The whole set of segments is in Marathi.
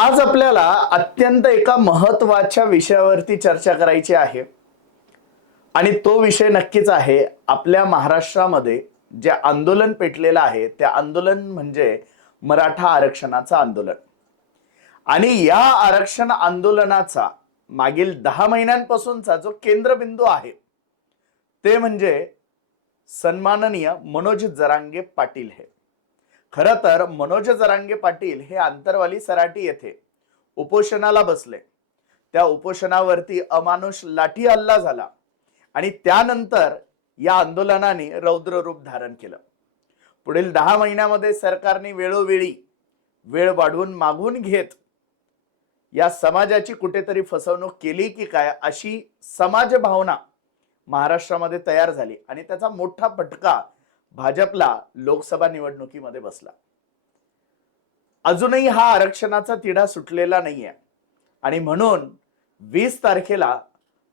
आज आपल्याला अत्यंत एका महत्त्वाच्या विषयावरती चर्चा करायची आहे. आणि तो विषय नक्कीच आहे आपल्या महाराष्ट्रामध्ये जे आंदोलन पेटलेलं आहे ते आंदोलन म्हणजे मराठा आरक्षणाचं आंदोलन. आणि या आरक्षण आंदोलनाचा मागील दहा महिन्यांपासूनचा जो केंद्रबिंदू आहे ते म्हणजे सन्माननीय मनोज जरांगे पाटील हे. खरं तर मनोज जरांगे पाटील हे आंतरवाली सराटी येथे उपोषणाला बसले. त्या उपोषणावरती अमानुष लाठी हल्ला झाला आणि त्यानंतर या आंदोलनाने रौद्र रूप धारण केलं. पुढील दहा महिन्यामध्ये सरकारने वेळोवेळी वेळ वाढवून मागून घेत या समाजाची कुठेतरी फसवणूक केली की काय अशी समाज भावना महाराष्ट्रामध्ये तयार झाली आणि त्याचा मोठा फटका भाजपला लोकसभा निवडणुकीमध्ये बसला. अजूनही हा आरक्षणाचा तिढा सुटलेला नाहीये. आणि म्हणून वीस तारखेला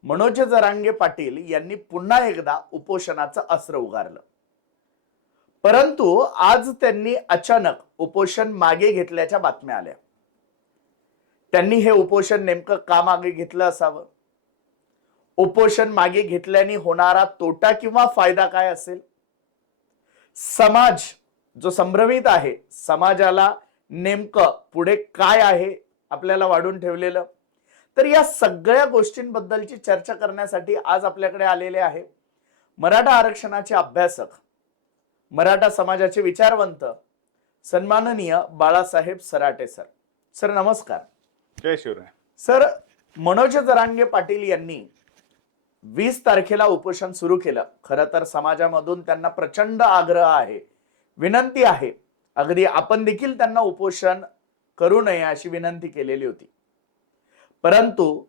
मनोज जरांगे पाटील यांनी पुन्हा एकदा उपोषणाचं अस्त्र उगारलं. परंतु आज त्यांनी अचानक उपोषण मागे घेतल्याच्या बातम्या आल्या. त्यांनी हे उपोषण नेमकं का मागे घेतलं असावं? उपोषण मागे घेतल्याने होणारा तोटा किंवा फायदा काय असेल? समाज जो संभ्रमित आहे समाजाला नेमकं पुढे काय आहे आपल्याला वाढून ठेवलेलं? तर या सगळ्या गोष्टींबद्दलची चर्चा करण्यासाठी आज आपल्याकडे आलेले आहे मराठा आरक्षणाचे अभ्यासक मराठा समाजाचे विचारवंत सन्माननीय बाळासाहेब सराटे सर. सर नमस्कार. जय शिवराय. सर मनोज जरांगे पाटील यांनी वीस तारखेला उपोषण सुरू केलं. खरं तर समाजामधून त्यांना प्रचंड आग्रह आहे विनंती आहे. अगदी आपण देखील त्यांना उपोषण करू नये अशी विनंती केलेली होती. परंतु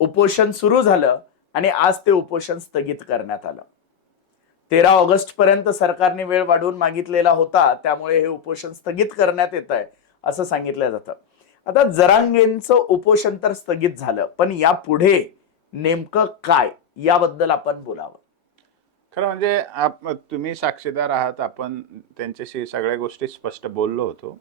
उपोषण सुरू झालं आणि आज ते उपोषण स्थगित करण्यात आलं. तेरा ऑगस्ट पर्यंत सरकारने वेळ वाढवून मागितलेला होता त्यामुळे हे उपोषण स्थगित करण्यात येत आहे असं सांगितलं जातं. आता जरांगेंचं उपोषण तर स्थगित झालं पण यापुढे नेमकं काय याबद्दल आपण बोलावं. खरं म्हणजे आप तुम्ही साक्षीदार आहात आपण त्यांच्याशी सगळ्या गोष्टी स्पष्ट बोललो होतो.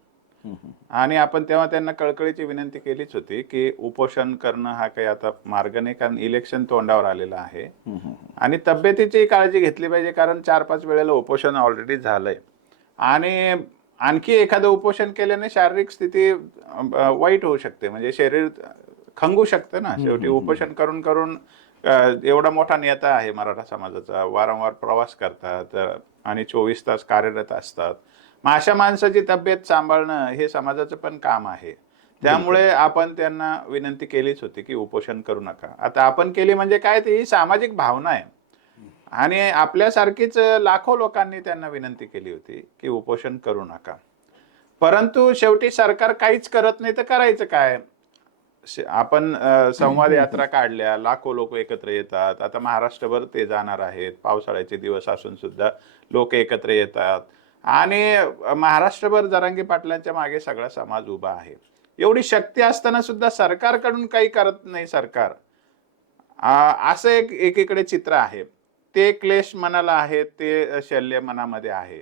आणि आपण तेव्हा त्यांना कळकळीची विनंती केलीच होती की उपोषण करणं हा काही आता मार्ग नाही कारण इलेक्शन तोंडावर आलेलं आहे. आणि तब्येतीची काळजी घेतली पाहिजे कारण चार पाच वेळेला उपोषण ऑलरेडी झालंय. आणि आणखी एखादं उपोषण केल्याने शारीरिक स्थिती वाईट होऊ शकते. म्हणजे शरीर खंगू शकतं ना. शेवटी उपोषण करून करून एवढा मोठा नेता आहे मराठा समाजाचा. वारंवार प्रवास करतात आणि चोवीस तास कार्यरत असतात. मग अशा माणसाची तब्येत सांभाळणं हे समाजाचं पण काम आहे. त्यामुळे आपण त्यांना विनंती केलीच होती की उपोषण करू नका. आता आपण केली म्हणजे काय? ती ही सामाजिक भावना आहे. आणि आपल्यासारखीच लाखो लोकांनी त्यांना विनंती केली होती की उपोषण करू नका. परंतु शेवटी सरकार काहीच करत नाही तर करायचं काय? शे- आपण अ, संवाद यात्रा काढल्या लाखो लोक एकत्र येतात. आता महाराष्ट्रभर ते जाणार आहेत. पावसाळ्याचे दिवस असून सुद्धा लोक एकत्र येतात. आणि अ, महाराष्ट्रभर जरांगी पाटलांच्या मागे सगळा समाज उभा आहे. एवढी शक्ती असताना सुद्धा सरकारकडून काही करत नाही सरकार. आ, असं एक एकीकडे चित्र आहे. ते क्लेश मनाला आहे ते शल्य मनामध्ये आहे.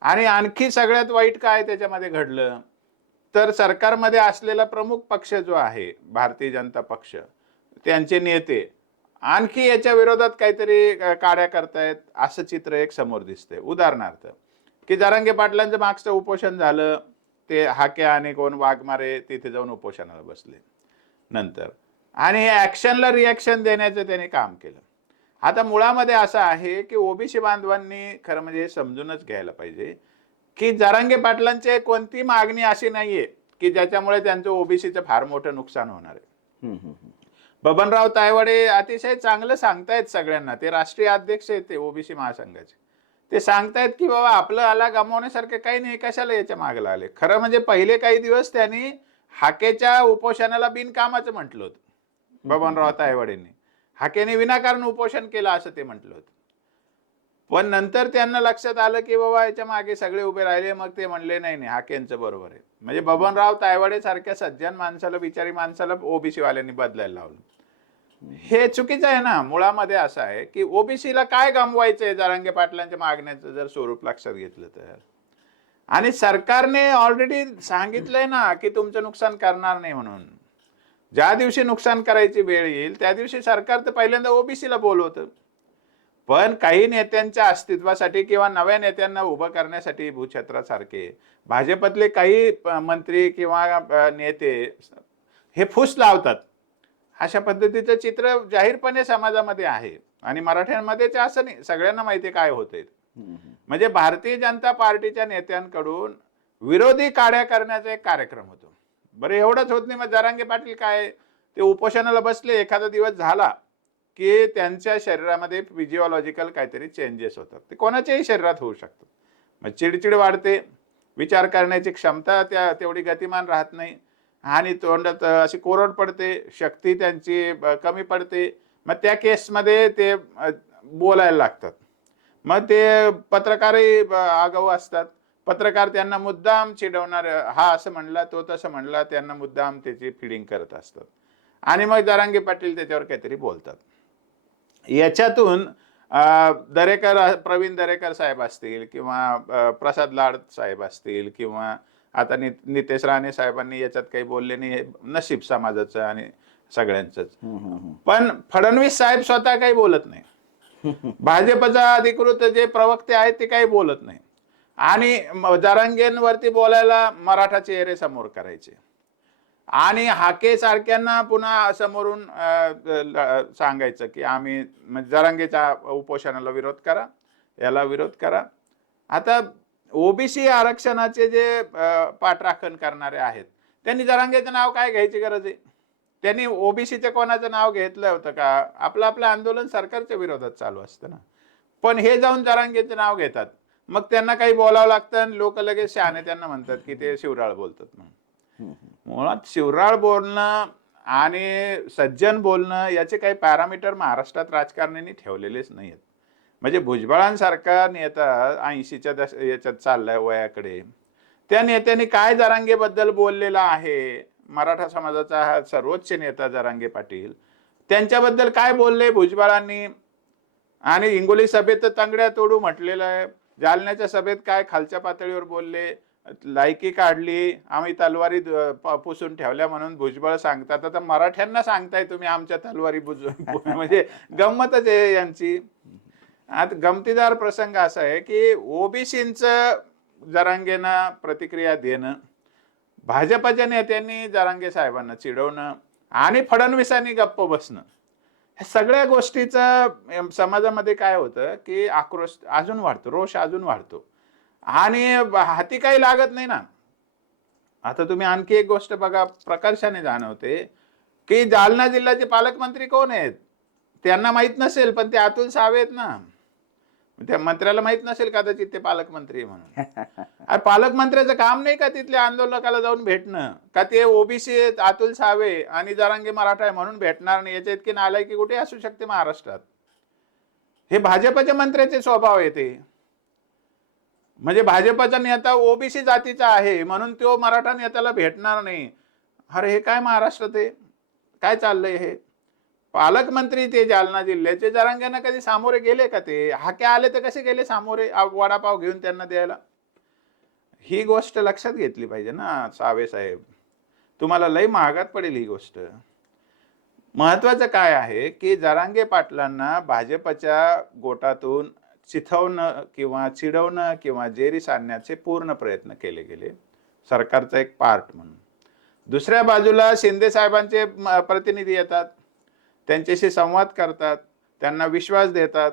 आणि आणखी सगळ्यात वाईट काय त्याच्यामध्ये घडलं? तर सरकारमध्ये असलेला प्रमुख पक्ष जो आहे भारतीय जनता पक्ष त्यांचे नेते आणखी याच्या विरोधात काहीतरी कार्य काड्या करतायत असं चित्र एक समोर दिसतंय. उदाहरणार्थ की जरांगे पाटलांचं मागचं उपोषण झालं ते हाके आणि कोण वाघमारे तिथे जाऊन उपोषणाला बसले. नंतर आणि ॲक्शनला रिॲक्शन देण्याचं त्यांनी काम केलं. आता मुळामध्ये असं आहे की ओबीसी बांधवांनी खरं म्हणजे समजूनच घ्यायला पाहिजे की जरांगे पाटलांची कोणती मागणी अशी नाहीये की ज्याच्यामुळे त्यांचं ओबीसीचं फार मोठं नुकसान होणार आहे. बबनराव तायवाडे अतिशय चांगलं सांगतायत सगळ्यांना. ते राष्ट्रीय अध्यक्ष आहेत ते ओबीसी महासंघाचे. ते सांगतायत की बाबा आपलं आला गमावण्यासारखे काही नाही कशाला याच्या मागे आले खरं म्हणजे पहिले काही दिवस त्यांनी हाकेच्या उपोषणाला बिनकामाचं म्हटलं होतं बबनराव तायवाडेंनी. हाकेने विनाकारण उपोषण केलं असं ते म्हटलं होतं. पण नंतर त्यांना लक्षात आलं की बाबा याच्या मागे सगळे उभे राहिले मग ते म्हणले नाही नाही हाकेंचं बरोबर आहे. म्हणजे बबनराव तायवाडे सारख्या सज्जन माणसाला बिचारी माणसाला ओबीसी वाल्यांनी बदलायला लावलं. हे चुकीचं आहे ना मुळामध्ये असं आहे की ओबीसीला काय गमवायचं आहे जरांगे पाटलांच्या मागण्याचं जर स्वरूप लक्षात घेतलं तर? आणि सरकारने ऑलरेडी सांगितलंय ना की तुमचं नुकसान करणार नाही म्हणून. ज्या दिवशी नुकसान करायची वेळ येईल त्या दिवशी सरकार तर पहिल्यांदा ओबीसीला बोलवतं. पण काही नेत्यांच्या अस्तित्वासाठी किंवा नव्या नेत्यांना उभं करण्यासाठी भूछत्रासारखे भाजपतले काही मंत्री किंवा नेते हे फूस लावतात. अशा पद्धतीचं चित्र जाहीरपणे समाजामध्ये आहे. आणि मराठ्यांमध्येच असं नाही सगळ्यांना माहिती आहे काय होतंय. म्हणजे भारतीय जनता पार्टीच्या नेत्यांकडून विरोधी काड्या करण्याचा एक कार्यक्रम होतो. बरं एवढंच होत नाही. मग जरांगे पाटील काय? ते उपोषणाला बसले एखादा दिवस झाला. की त्यांच्या शरीरामध्ये फिजिओलॉजिकल काहीतरी चेंजेस होतात. ते कोणाच्याही शरीरात होऊ शकतात मग चिडचिड वाढते विचार करण्याची क्षमता त्या तेवढी गतिमान राहत नाही. आणि तोंडात अशी कोरड पडते शक्ती त्यांची कमी पडते. मग त्या केसमध्ये ते बोलायला लागतात. मग ते पत्रकारही आगाऊ असतात. पत्रकार त्यांना मुद्दाम चिडवणार हा असं म्हणला तो तसं म्हणला त्यांना मुद्दाम त्याची फिडिंग करत असतात. आणि मग जरांगे पाटील त्याच्यावर काहीतरी बोलतात. याच्यातून दरेकर प्रवीण दरेकर साहेब असतील किंवा प्रसाद लाड साहेब असतील किंवा आता नि नितेश राणे साहेबांनी याच्यात काही बोलले नाही हे नशीब समाजाचं आणि सगळ्यांचंच. पण फडणवीस साहेब स्वतः काही बोलत नाही. भाजपचा अधिकृत जे प्रवक्ते आहेत ते काही बोलत नाही. आणि जरांगेंवरती बोलायला मराठा चेहरे समोर करायचे. आणि हाकेसारख्यांना पुन्हा समोरून सांगायचं की आम्ही म्हणजे जरांगेच्या उपोषणाला विरोध करा याला विरोध करा. आता ओबीसी आरक्षणाचे जे पाठराखण करणारे आहेत त्यांनी जरांगेचं नाव काय घ्यायची गरज आहे? त्यांनी ओबीसीचं कोणाचं नाव घेतलं होतं का? आपलं आपलं आंदोलन सरकारच्या विरोधात चालू असतं ना. पण हे जाऊन जरांगेचं नाव घेतात. मग त्यांना काही बोलावं लागतं आणि लोक लगेच शहाणे त्यांना म्हणतात की ते शिवराळ बोलतात म्हणून. मुळात शिवराळ बोलणं आणि सज्जन बोलणं याचे काही पॅरामीटर महाराष्ट्रात राजकारण्यांनी ठेवलेलेच नाही आहेत म्हणजे भुजबळांसारखा नेता ऐंशीच्या दश याच्यात चाललाय वयाकडे. त्या नेत्याने काय जरांगेबद्दल बोललेला आहे? मराठा समाजाचा हा सर्वोच्च नेता जरांगे पाटील. त्यांच्याबद्दल काय बोलले भुजबळांनी? आणि हिंगोली सभेत तर तंगड्या तोडू म्हटलेलं आहे. जालन्याच्या सभेत काय खालच्या पातळीवर बोलले? लायकी काढली आम्ही तलवारी प- पुसून ठेवल्या म्हणून भुजबळ सांगतात. आता मराठ्यांना सांगताय तुम्ही आमच्या तलवारी बुजून म्हणजे गंमतच आहे यांची. आता गमतीदार प्रसंग असा आहे की ओबीसींचं जरांगेनं प्रतिक्रिया देणं भाजपच्या नेत्यांनी जरांगे साहेबांना चिडवणं आणि फडणवीसांनी गप्प बसणं ह्या सगळ्या गोष्टीचं समाजामध्ये काय होतं की आक्रोश अजून वाढतो रोष अजून वाढतो. आणि हाती काही लागत नाही ना. आता तुम्ही आणखी एक गोष्ट बघा प्रकर्षाने जाणवते की जालना जिल्ह्याचे पालकमंत्री कोण आहेत? त्यांना माहीत नसेल पण ते अतुल सावे आहेत ना. त्या मंत्र्याला माहीत नसेल कदाचित ते पालकमंत्री म्हणून. अरे पालकमंत्र्याचं काम नाही का तिथल्या आंदोलकाला जाऊन भेटणं? का ते ओबीसी अतुल सावे आणि जरांगे मराठा आहे म्हणून भेटणार नाही? याच्या इतकी नालायकी कुठे असू शकते महाराष्ट्रात? हे भाजपच्या मंत्र्याचे स्वभाव आहे ते. म्हणजे भाजपचा नेता ओबीसी जातीचा आहे म्हणून तो मराठा नेत्याला भेटणार नाही. अरे हे काय महाराष्ट्रात आहे काय चाललंय हे? पालकमंत्री ते जालना जिल्ह्याचे. जरांग्यांना कधी सामोरे गेले का ते? हाके आले तर कसे गेले सामोरे? वडापाव घेऊन त्यांना द्यायला? ही गोष्ट लक्षात घेतली पाहिजे ना सावे साहेब. तुम्हाला लय महागात पडेल ही गोष्ट. महत्वाचं काय आहे की जरांगे पाटलांना भाजपच्या गोटातून चिथवणं किंवा चिडवणं किंवा जेरी सांडण्याचे पूर्ण प्रयत्न केले गेले. सरकारचा एक पार्ट म्हणून. दुसऱ्या बाजूला शिंदे साहेबांचे प्रतिनिधी येतात. त्यांच्याशी संवाद करतात. त्यांना विश्वास देतात.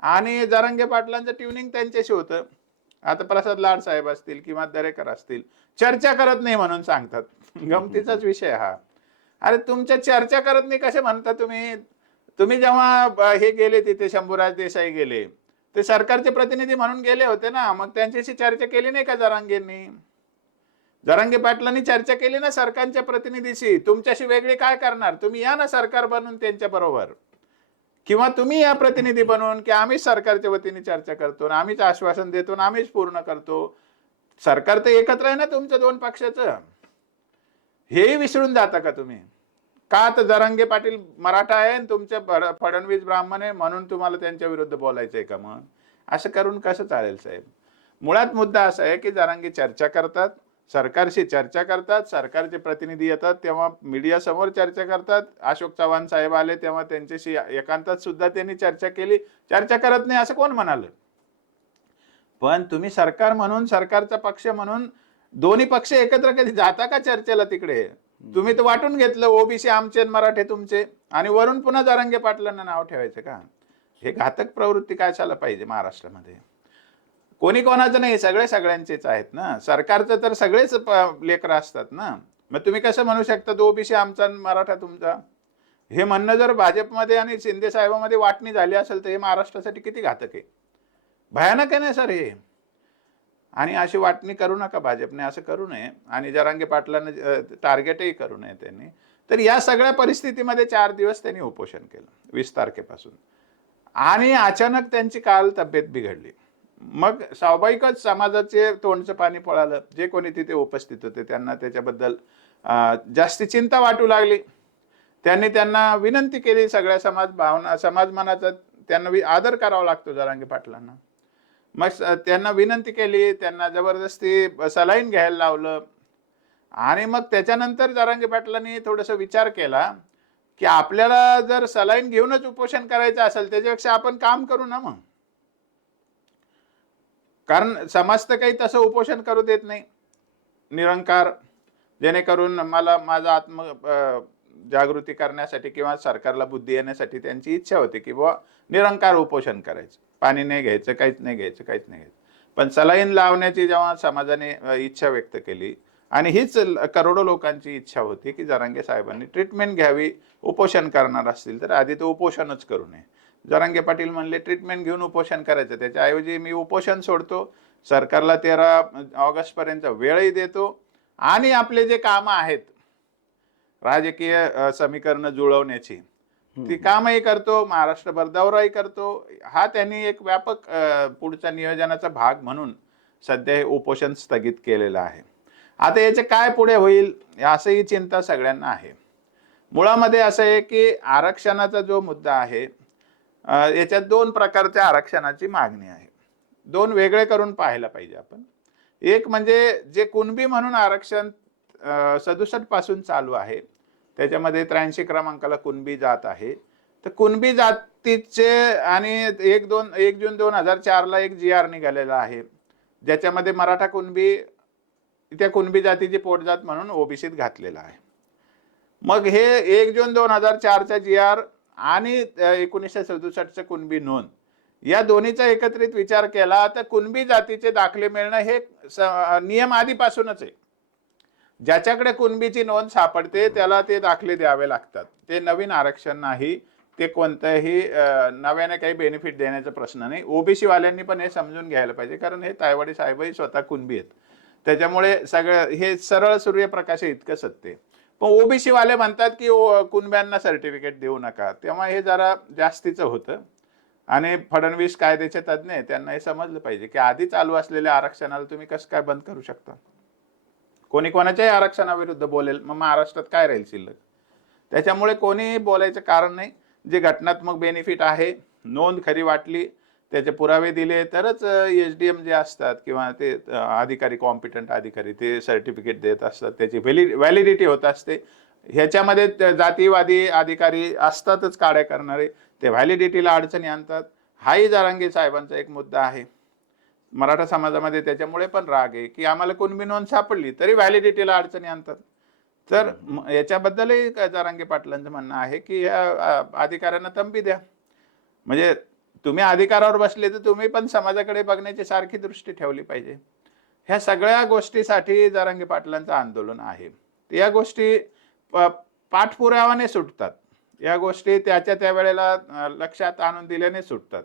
आणि जरांगे पाटलांचं ट्युनिंग त्यांच्याशी होतं. आता प्रसाद लाड साहेब असतील किंवा दरेकर असतील चर्चा करत नाही म्हणून सांगतात. गमतीचाच विषय हा. अरे तुमच्या चर्चा करत नाही कसे म्हणता तुम्ही? तुम्ही जेव्हा हे गेले तिथे शंभूराज देसाई गेले ते सरकारचे प्रतिनिधी म्हणून गेले होते ना. मग त्यांच्याशी चर्चा केली नाही का जरांगेंनी? जरांगे पाटलांनी चर्चा केली ना सरकारच्या प्रतिनिधीशी. तुमच्याशी वेगळी काय करणार? तुम्ही या ना सरकार बनून त्यांच्या बरोबर. किंवा तुम्ही या प्रतिनिधी बनवून की आम्हीच सरकारच्या वतीने चर्चा करतो आणि आम्हीच आश्वासन देतो आणि आम्हीच पूर्ण करतो. सरकार तर एकत्र आहे ना तुमच्या दोन पक्षाचं. हेही विसरून जाता का तुम्ही? का तर जरांगे पाटील मराठा आहे आणि तुमच्या फडणवीस ब्राह्मण आहे म्हणून तुम्हाला त्यांच्या विरुद्ध बोलायचंय का मग? असं करून कसं चालेल साहेब? मुळात मुद्दा असा आहे की जरांगी चर्चा करतात सरकारशी चर्चा करतात सरकारचे प्रतिनिधी येतात तेव्हा मीडिया समोर चर्चा करतात. अशोक चव्हाण साहेब आले तेव्हा त्यांच्याशी एकांतात सुद्धा त्यांनी चर्चा केली. चर्चा करत नाही असं कोण म्हणाल? पण तुम्ही सरकार म्हणून सरकारचा पक्ष म्हणून दोन्ही पक्ष एकत्र कधी जाता का चर्चेला तिकडे? तुम्ही तर वाटून घेतलं ओबीसी आमचे मराठे तुमचे. आणि वरून पुन्हा जारंगे पाटलांना नाव ठेवायचं का? हे घातक प्रवृत्ती काय झालं पाहिजे महाराष्ट्रामध्ये? कोणी कोणाचं नाही सगळे सगळ्यांचेच आहेत ना? सरकारचं तर सगळेच लेकर लेकरं असतात ना? मग तुम्ही कसं म्हणू शकता तो ओबीसी आमचा मराठा तुमचा? हे म्हणणं जर भाजपमध्ये आणि शिंदे साहेबांमध्ये वाटणी झाली असेल तर हे महाराष्ट्रासाठी किती घातक आहे? भयानक आहे ना सर हे. आणि अशी वाटणी करू नका भाजपने असं करू नये. आणि जरांगे पाटलांना टार्गेटही करू नये त्यांनी. तर या सगळ्या परिस्थितीमध्ये चार दिवस त्यांनी उपोषण केलं वीस तारखेपासून. आणि अचानक त्यांची काल तब्येत बिघडली. मग स्वाभाविकच समाजाचे तोंडचं पाणी पळालं. जे कोणी तिथे उपस्थित होते त्यांना त्याच्याबद्दल जास्ती चिंता वाटू लागली. त्यांनी त्यांना विनंती केली सगळ्या समाज भावना समाज मनाचा त्यांना वि- आदर करावा लागतो जरांगे पाटलांना. मग त्यांना विनंती केली त्यांना जबरदस्ती सलाईन घ्यायला लावलं. आणि मग त्याच्यानंतर जारंगी पाटलांनी थोडस विचार केला की आपल्याला जर सलाईन घेऊनच उपोषण करायचं असेल त्याच्यापेक्षा आपण काम करू ना मग. कारण समाज तर काही तसं उपोषण करू देत नाही. निरंकार जेणेकरून मला माझा आत्म जागृती करण्यासाठी किंवा सरकारला बुद्धी येण्यासाठी त्यांची इच्छा होती की बुवा निरंकार उपोषण करायचं. पाणी नाही घ्यायचं काहीच नाही घ्यायचं काहीच नाही घ्यायचं. पण सलाईन लावण्याची जेव्हा समाजाने इच्छा व्यक्त केली आणि हीच ल- करोडो लोकांची इच्छा होती की जरांगे साहेबांनी ट्रीटमेंट घ्यावी उपोषण करणार असतील तर आधी तर उपोषणच करू नये. जरांगे पाटील म्हणले ट्रीटमेंट घेऊन उपोषण करायचं त्याच्याऐवजी मी उपोषण सोडतो सरकारला तेरा ऑगस्टपर्यंत वेळही देतो आणि आपले जे कामं आहेत राजकीय समीकरणं जुळवण्याची. ती कामही करतो महाराष्ट्रभर दौराही करतो. हा त्यांनी एक व्यापक पुढच्या नियोजनाचा भाग म्हणून सध्या हे उपोषण स्थगित केलेलं आहे. आता याचे काय पुढे होईल असंही चिंता सगळ्यांना आहे. मुळामध्ये असं आहे की आरक्षणाचा जो मुद्दा आहे याच्यात दोन प्रकारच्या आरक्षणाची मागणी आहे. दोन वेगळे करून पाहायला पाहिजे आपण. एक म्हणजे जे कुणबी म्हणून आरक्षण सदुसष्टपासून चालू आहे. त्याच्यामध्ये त्र्याऐंशी क्रमांकाला कुणबी जात आहे. तर कुणबी जातीचे आणि एक दोन एक जून दोन हजार चारला एक जी आर निघालेला आहे. ज्याच्यामध्ये मराठा कुणबी त्या कुणबी जातीची पोटजात म्हणून ओबीसीत घातलेला आहे. मग हे एक जून दोन हजार चारचा जी आर आणि एकोणीसशे सदुसष्टचं कुणबी नोंद या दोन्हीचा एकत्रित विचार केला तर कुणबी जातीचे दाखले मिळणं हे स- नियम आधीपासूनच आहे. ज्याच्याकडे कुणबीची नोंद सापडते त्याला ते दाखले द्यावे लागतात. ते नवीन आरक्षण नाही ते कोणतंही नव्याने काही बेनिफिट देण्याचा प्रश्न नाही. ओबीसी वाल्यांनी पण हे समजून घ्यायला पाहिजे कारण हे तायवाडी साहेबही स्वतः कुणबी आहेत. त्याच्यामुळे सगळं हे सरळ सूर्यप्रकाश इतकं सत्य पण ओबीसी वाले म्हणतात की कुणब्यांना सर्टिफिकेट देऊ नका. तेव्हा हे जरा जास्तीचं होतं. आणि फडणवीस कायद्याचे तज्ज्ञ त्यांना हे समजलं पाहिजे की आधी चालू असलेल्या आरक्षणाला तुम्ही कसं काय बंद करू शकता? कोणी कोणाच्याही आरक्षणाविरुद्ध बोलेल मग महाराष्ट्रात काय राहील शिल्लक? त्याच्यामुळे कोणीही बोलायचं कारण नाही. जे घटनात्मक बेनिफिट आहे नोंद खरी वाटली त्याचे पुरावे दिले तरच एच डी एम जे असतात किंवा ते अधिकारी कॉम्पिटंट अधिकारी ते सर्टिफिकेट देत असतात. त्याची व्हॅलि व्हॅलिडिटी होत असते. ह्याच्यामध्ये जातीवादी अधिकारी असतातच काड्या करणारे. ते व्हॅलिडिटीला अडचणी आणतात. हाही जारंगी साहेबांचा एक मुद्दा आहे. मराठा समाजामध्ये त्याच्यामुळे पण राग आहे की आम्हाला कुणबी नोंद सापडली तरी व्हॅलिडिटीला अडचणी आणतात. तर याच्याबद्दलही जरांगे पाटलांचं म्हणणं आहे की या अधिकाऱ्यांना तंबी द्या. म्हणजे तुम्ही अधिकारावर बसले तर तुम्ही पण समाजाकडे बघण्याची सारखी दृष्टी ठेवली पाहिजे. ह्या सगळ्या गोष्टीसाठी जरांगे पाटलांचं आंदोलन आहे. या गोष्टी पाठपुरावाने सुटतात. या गोष्टी त्याच्या त्या वेळेला लक्षात आणून दिल्याने सुटतात.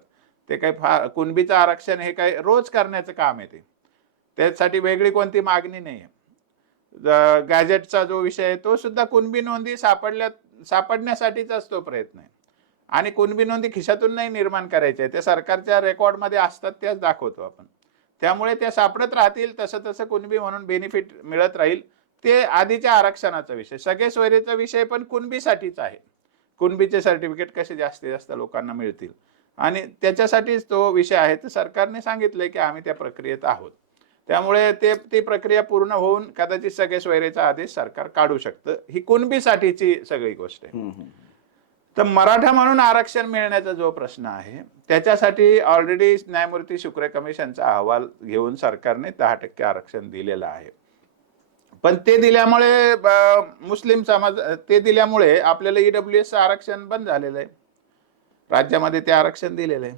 ते काही फार कुणबीचं आरक्षण हे काही रोज करण्याचं काम आहे ते. त्यासाठी वेगळी कोणती मागणी नाही आहे. गॅजेटचा जो विषय आहे तो सुद्धा कुणबी नोंदी सापडल्या सापडण्यासाठीचाच तो प्रयत्न आहे. आणि कुणबी नोंदी खिशातून नाही निर्माण करायच्या ते सरकारच्या रेकॉर्डमध्ये असतात त्याच दाखवतो आपण. त्यामुळे त्या सापडत राहतील तसं तसं कुणबी म्हणून बेनिफिट मिळत राहील. ते आधीच्या आरक्षणाचा विषय. सगळे सोयरेचा विषय पण कुणबीसाठीच आहे. कुणबीचे सर्टिफिकेट कसे जास्तीत जास्त लोकांना मिळतील? आणि त्याच्यासाठीच तो विषय आहे. तर सरकारने सांगितलंय की आम्ही त्या प्रक्रियेत आहोत. त्यामुळे ते ती प्रक्रिया पूर्ण होऊन कदाचित सगळे सोयरेचा आदेश सरकार काढू शकतं. ही कुणबीसाठीची सगळी गोष्ट आहे. तर मराठा म्हणून आरक्षण मिळण्याचा जो प्रश्न आहे त्याच्यासाठी ऑलरेडी न्यायमूर्ती शुक्रे कमिशनचा अहवाल घेऊन सरकारने दहा टक्के आरक्षण दिलेलं आहे. पण ते दिल्यामुळे मुस्लिम समाज ते दिल्यामुळे आपल्याला ईडब्ल्यू एस आरक्षण बंद झालेलं आहे. राज्यामध्ये ते आरक्षण दिलेलं आहे.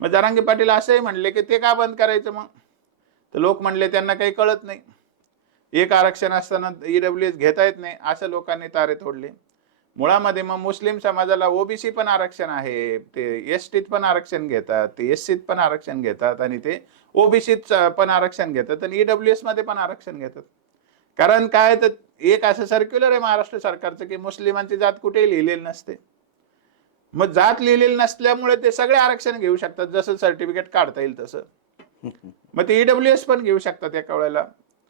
मग जरांगे पाटील असंही म्हणले की ते का बंद करायचं मग? तर लोक म्हणले त्यांना काही कळत नाही. एक आरक्षण असताना ईडब्ल्यू एस घेता येत नाही असं लोकांनी तारे तोडले. मुळामध्ये मग मुस्लिम समाजाला ओबीसी पण आरक्षण आहे ते एस टीत पण आरक्षण घेतात ते एस सीत पण आरक्षण घेतात आणि ते ओबीसीत पण आरक्षण घेतात आणि ईडब्ल्यू डब्ल्यू एसमध्ये पण आरक्षण घेतात. कारण काय तर एक असं सर्क्युलर आहे महाराष्ट्र सरकारचं की मुस्लिमांची जात कुठेही लिहिलेली नसते. मग जात लिहिलेली नसल्यामुळे ते सगळे आरक्षण घेऊ शकतात. जसं सर्टिफिकेट काढता येईल तसं. मग ते ईडब्ल्यू एस पण घेऊ शकतात एका वेळेला.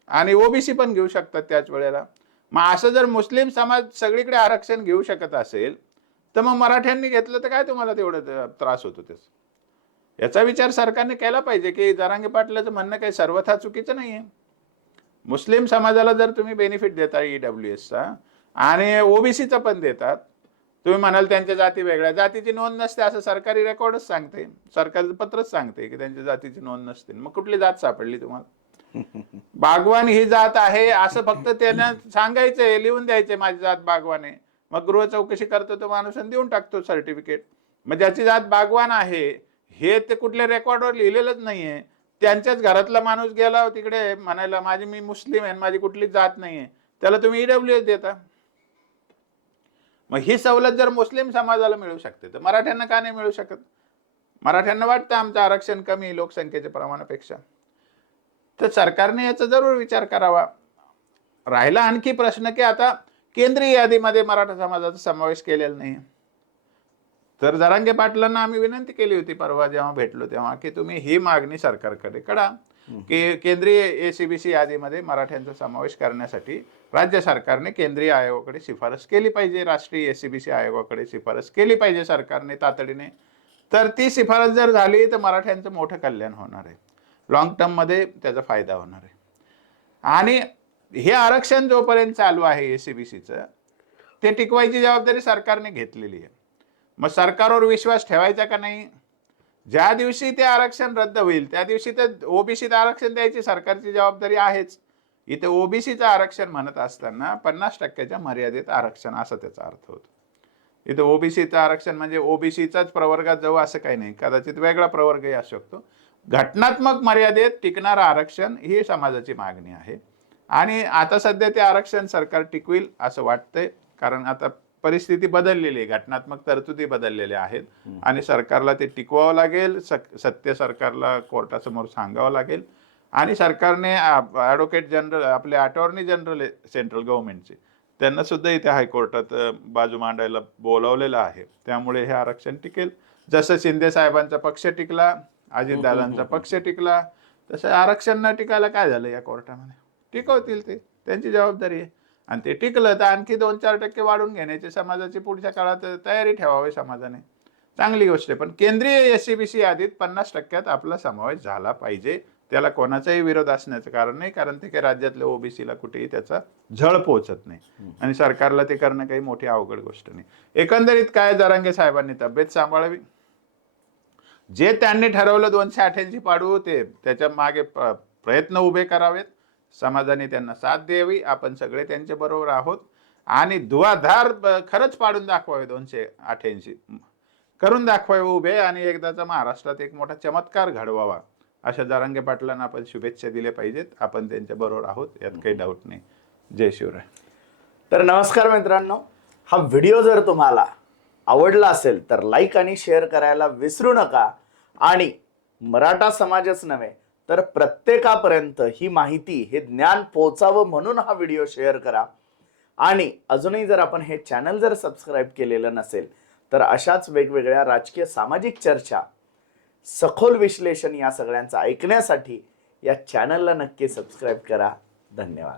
आणि ओबीसी पण घेऊ शकतात त्याच वेळेला. मग असं जर मुस्लिम समाज सगळीकडे आरक्षण घेऊ शकत असेल तर मग मराठ्यांनी घेतलं तर काय तुम्हाला तेवढं त्रास होतो त्याच? याचा विचार सरकारने केला पाहिजे की जरांगे पाटलाचं म्हणणं काही सर्वथा चुकीचं नाही आहे मुस्लिम समाजाला जर तुम्ही बेनिफिट देता ईडब्ल्यू एसचा आणि ओबीसीचा पण देतात तुम्ही म्हणाल त्यांच्या जाती वेगळ्या. जातीची नोंद नसते असं सरकारी रेकॉर्डच सांगते. सरकारचं पत्रच सांगते की त्यांच्या जातीची नोंद नसते. मग कुठली जात सापडली तुम्हाला? बागवान ही जात आहे असं फक्त त्यांना सांगायचंय लिहून द्यायचंय माझी जात बागवान. आहे मग गृह चौकशी करतो तो माणूस देऊन टाकतो सर्टिफिकेट. मग ज्याची जात बागवान आहे हे ते कुठल्या रेकॉर्डवर लिहिलेलंच नाहीये. त्यांच्याच घरातला माणूस गेला तिकडे म्हणायला माझी मी मुस्लिम आहे आणि माझी कुठलीच जात नाहीये. त्याला तुम्ही ईडब्ल्यू एस देता. मग ही सवलत जर मुस्लिम समाजाला मिळू शकते तर मराठ्यांना का नाही मिळू शकत? मराठ्यांना वाटतं आमचं आरक्षण कमी लोकसंख्येच्या प्रमाणापेक्षा. तर सरकारने याचा जरूर विचार करावा. राहिला आणखी प्रश्न की आता केंद्रीय यादीमध्ये मराठा समाजाचा समावेश केलेला नाही. तर जरांगे पाटलांना आम्ही विनंती केली होती परवा जेव्हा भेटलो तेव्हा की तुम्ही ही मागणी सरकारकडे करा की केंद्रीय एसीबीसी यादीमध्ये मराठ्यांचा समावेश करण्यासाठी राज्य सरकारने केंद्रीय आयोगाकडे शिफारस केली पाहिजे. राष्ट्रीय ए सी बी सी आयोगाकडे शिफारस केली पाहिजे सरकारने तातडीने. तर ती शिफारस जर झाली तर मराठ्यांचं मोठं कल्याण होणार आहे. लॉंग टर्ममध्ये त्याचा फायदा होणार आहे. आणि हे आरक्षण जोपर्यंत चालू आहे ए सी बी सीचं ते टिकवायची जबाबदारी सरकारने घेतलेली आहे. मग सरकारवर विश्वास ठेवायचा का नाही? ज्या दिवशी ते आरक्षण रद्द होईल त्या दिवशी तर ओबीसीत आरक्षण द्यायची सरकारची जबाबदारी आहेच. इथे ओबीसीचं आरक्षण म्हणत असताना पन्नास टक्क्याच्या मर्यादेत आरक्षण असा त्याचा अर्थ होतो. इथं ओबीसीचं आरक्षण म्हणजे ओबीसीचाच प्रवर्गात जाऊ असं काही नाही. कदाचित वेगळा प्रवर्गही असू शकतो. घटनात्मक मर्यादेत टिकणारं आरक्षण ही समाजाची मागणी आहे. आणि आता सध्या ते आरक्षण सरकार टिकविल असं वाटतंय. कारण आता परिस्थिती बदललेली आहे. घटनात्मक तरतुदी बदललेल्या आहेत. आणि सरकारला ते टिकवावं लागेल. सत्य सरकारला कोर्टासमोर सांगावं लागेल. आणि सरकारने ॲडव्होकेट जनरल आपले अटॉर्नी जनरल सेंट्रल गव्हर्नमेंटचे त्यांना सुद्धा इथे हायकोर्टात बाजू मांडायला बोलावलेलं आहे. त्यामुळे हे आरक्षण टिकेल. जसं शिंदे साहेबांचा पक्ष टिकला अजितदादांचा पक्ष टिकला तसं आरक्षण न टिकायला काय झालं या कोर्टामध्ये? टिकवतील ते. त्यांची जबाबदारी आहे. आणि ते टिकलं तर आणखी दोन चार टक्के वाढून घेण्याची समाजाची पुढच्या काळात तयारी ठेवावी समाजाने. चांगली गोष्ट आहे. पण केंद्रीय एस सी बी सी यादीत पन्नास टक्क्यात आपला समावेश झाला पाहिजे. त्याला कोणाचाही विरोध असण्याचं कारण नाही कारण ते काही राज्यातल्या ओबीसीला कुठेही त्याचा झळ पोहोचत नाही. आणि सरकारला ते करणं काही मोठी अवघड गोष्ट नाही. एकंदरीत काय जरांगे साहेबांनी तब्येत सांभाळावी? जे त्यांनी ठरवलं दोनशे अठ्याऐंशी पाडू ते त्याच्यामागे प्रयत्न उभे करावेत. समाजाने त्यांना साथ द्यावी. आपण सगळे त्यांच्या बरोबर आहोत. आणि धुवाधार खरंच पाडून दाखवावे दोनशे अठ्याऐंशी करून दाखवावे उभे आणि एकदाचा महाराष्ट्रात एक मोठा चमत्कार घडवावा. अशा जारंगे पाटलांना आपण शुभेच्छा दिल्या पाहिजेत. आपण त्यांच्या बरोबर आहोत यात काही डाऊट नाही. जय शिवराय. तर नमस्कार मित्रांनो. हा व्हिडिओ जर तुम्हाला आवडला असेल तर लाईक आणि शेअर करायला विसरू नका. आणि मराठा समाजच नव्हे तर प्रत्येकापर्यंत ही माहिती हे ज्ञान पोचावं म्हणून हा व्हिडिओ शेअर करा. आणि अजूनही जर आपण हे चॅनल जर सबस्क्राईब केलेलं नसेल तर अशाच वेगवेगळ्या राजकीय सामाजिक चर्चा सखोल विश्लेषण या सगळ्यांचं ऐकण्यासाठी या चॅनलला नक्की सबस्क्राईब करा. धन्यवाद.